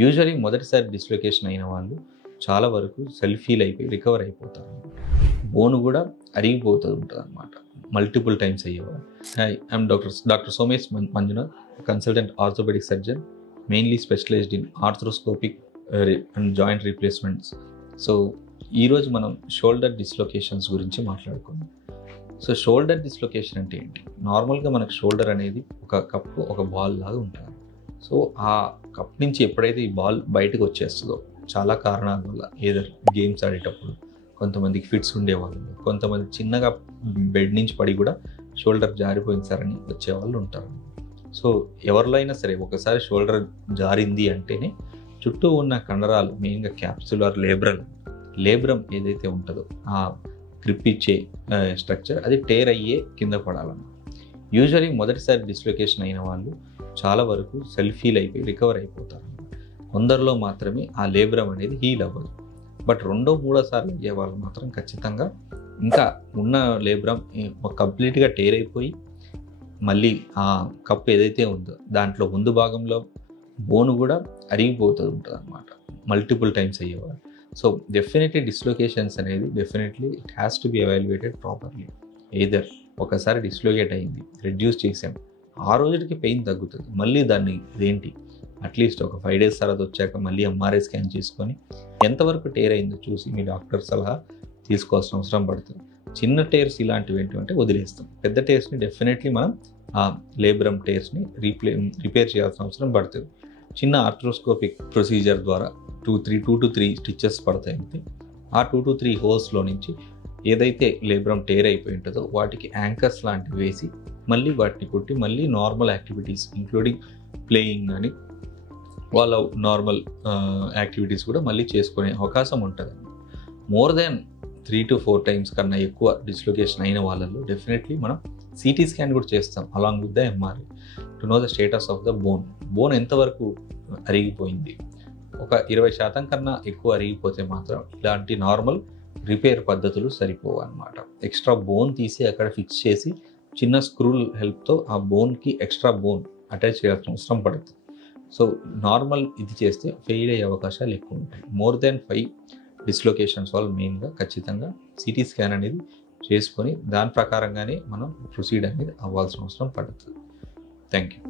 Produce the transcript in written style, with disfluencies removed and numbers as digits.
Usually మొదటిసారి dislocation అయిన వాళ్ళు చాలా వరకు సెల్ఫ్ హీల్ అయిపోయి రికవర్ అయిపోతారు. బోన్ కూడా అరిగిపోతూ ఉంటుంది అనమాట. మల్టిపుల్ టైమ్స్ అయ్యేవారు. I'm doctor Somesh Manjunath, consultant orthopaedic surgeon, mainly specialised in arthroscopic and joint replacements. So ఈరోజు మనం షోల్డర్ డిస్లొకేషన్స్ గురించి మాట్లాడుకుందాం. సో షోల్డర్ డిస్లొకేషన్ అంటే ఏంటి? నార్మల్గా మనకు షోల్డర్ అనేది ఒక కప్పు, ఒక బాల్ లాగా ఉంటుంది. సో ఆ కప్ నుంచి ఎప్పుడైతే ఈ బాల్ బయటకు వచ్చేస్తుందో చాలా కారణాల వల్ల, ఏదో గేమ్స్ ఆడేటప్పుడు కొంతమందికి ఫిట్స్ ఉండేవాళ్ళు, కొంతమంది చిన్నగా బెడ్ నుంచి పడి కూడా షోల్డర్ జారిపోయింది సార్ అని వచ్చేవాళ్ళు ఉంటారు. సో ఎవరిలో అయినా సరే ఒకసారి షోల్డర్ జారింది అంటేనే చుట్టూ ఉన్న కండరాలు, మెయిన్గా క్యాప్సులర్ లేబ్రమ్ ఏదైతే ఉంటుందో ఆ గ్రిప్ ఇచ్చే స్ట్రక్చర్ అది టేర్ అయ్యే కింద పడాలన్నమాట. యూజువల్లీ మొదటిసారి డిస్లొకేషన్ అయిన వాళ్ళు చాలా వరకు సెల్ఫ్ హీల్ అయిపోయి రికవర్ అయిపోతారు. కొందరిలో మాత్రమే ఆ లేబ్రమ్ అనేది హీల్ అవ్వదు. బట్ రెండో మూడో సార్లు అయ్యే వాళ్ళు మాత్రం ఖచ్చితంగా ఇంకా ఉన్న లేబ్రమ్ కంప్లీట్గా టేర్ అయిపోయి మళ్ళీ ఆ కప్ ఏదైతే ఉందో దాంట్లో ముందు భాగంలో బోను కూడా అరిగిపోతూ ఉంటుంది అనమాట. మల్టిపుల్ టైమ్స్ అయ్యేవారు. సో డెఫినెట్లీ డిస్లొకేషన్స్ అనేది definitely it has to be evaluated properly. Either ఒకసారి డిస్లొకేట్ అయింది, రెడ్యూస్ చేసాం, ఆ రోజుకి పెయిన్ తగ్గుతుంది, మళ్ళీ దాన్ని ఇదేంటి అట్లీస్ట్ ఒక 5 days తర్వాత వచ్చాక మళ్ళీ ఎంఆర్ఐ స్కాన్ చేసుకొని ఎంతవరకు టేర్ అయిందో చూసి మీ డాక్టర్ సలహా తీసుకోవాల్సిన అవసరం పడుతుంది. చిన్న టేర్స్ ఇలాంటివి ఏంటంటే వదిలేస్తాం. పెద్ద టేర్స్ని డెఫినెట్లీ మనం ఆ లేబ్రమ్ టేర్స్ని రిపేర్ చేయాల్సిన అవసరం పడుతుంది. చిన్న ఆర్థ్రోస్కోపిక్ ప్రొసీజర్ ద్వారా 2 to 3 స్టిచెస్ పడతాయి అంతే. ఆ 2 to 3 హోల్స్లో నుంచి ఏదైతే లేబ్రమ్ టేర్ అయిపోయి ఉంటుందో వాటికి యాంకర్స్ లాంటివి వేసి మళ్ళీ వాటిని కుట్టి మళ్ళీ నార్మల్ యాక్టివిటీస్ ఇంక్లూడింగ్ ప్లేయింగ్ కానీ వాళ్ళ నార్మల్ యాక్టివిటీస్ కూడా మళ్ళీ చేసుకునే అవకాశం ఉంటుంది. మోర్ దాన్ 3 to 4 times కన్నా ఎక్కువ డిస్లొకేషన్ అయిన వాళ్ళల్లో డెఫినెట్లీ మనం సిటీ స్కాన్ కూడా చేస్తాం along with the MRI to know the status of the bone ఎంతవరకు అరిగిపోయింది. ఒక 20% కన్నా ఎక్కువ అరిగిపోతే మాత్రం ఇలాంటి నార్మల్ రిపేర్ పద్ధతులు సరిపోవు అనమాట. ఎక్స్ట్రా బోన్ తీసి అక్కడ ఫిక్స్ చేసి చిన్న స్క్రూల్ హెల్ప్తో ఆ బోన్కి ఎక్స్ట్రా బోన్ అటాచ్ చేయాల్సిన అవసరం పడుతుంది. సో నార్మల్ ఇది చేస్తే ఫెయిల్ అయ్యే అవకాశాలు ఎక్కువ ఉంటాయి. మోర్ దాన్ 5 డిస్లొకేషన్స్ వాళ్ళు మెయిన్గా ఖచ్చితంగా సిటీ స్కాన్ అనేది చేసుకొని దాని ప్రకారంగానే మనం ప్రొసీడ్ అనేది అవ్వాల్సిన అవసరం పడుతుంది. Thank you.